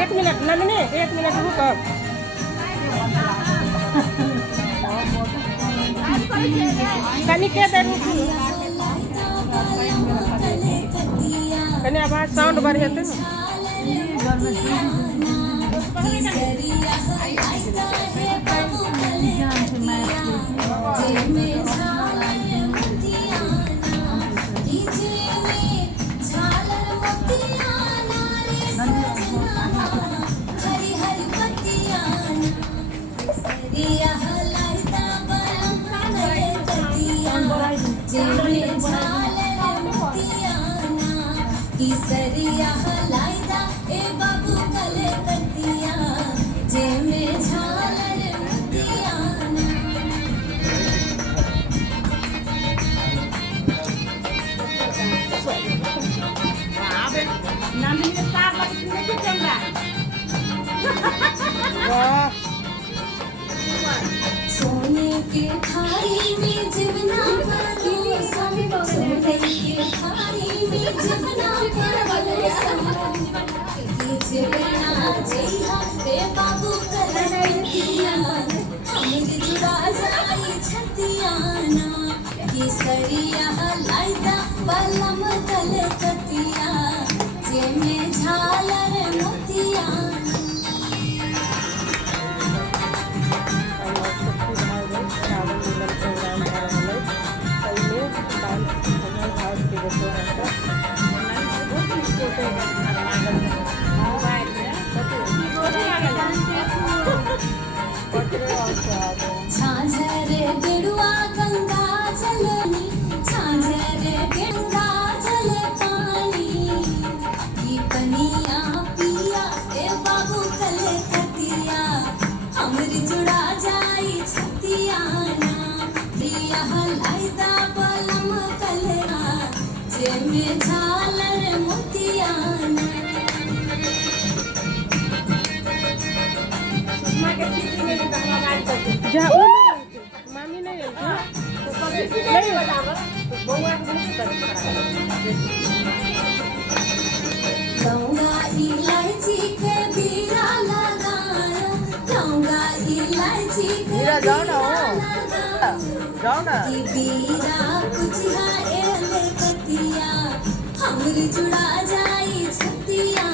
एक मिनट नंदनी, एक मिनट रुको। कनी के दे रुकी, कनी आवाज साउंड बढ़े थे सरिया हलाइदा ए बाबू कले कतिया जे में झालर मोतियाना नंदिनी स्टार लगती है कैमरा वाह सोने के थारी में जीवना सोने के थारी में जीवना बाबू कलतिया हम जुड़ा जाई छतियाना की सरिया लाइदा बलम कलकतिया जे में झालर मोतियाना झांझरे गिड़ुआ गंगा जलनी झांझरे गंगा जल पानी की पनिया पिया ए बाबू कले कतिया हमरी जुड़ा जाई छतियाना प्रिया हलाइदा बलम कलरा जे में झालर मोतियाना जा मामी नहीं लौंगा इलायची के बीरा लगाना लौंगा इलायची के बीरा जाओ ना की बीरा कुचिया एले पतिया हमरी जुड़ा जाई छतिया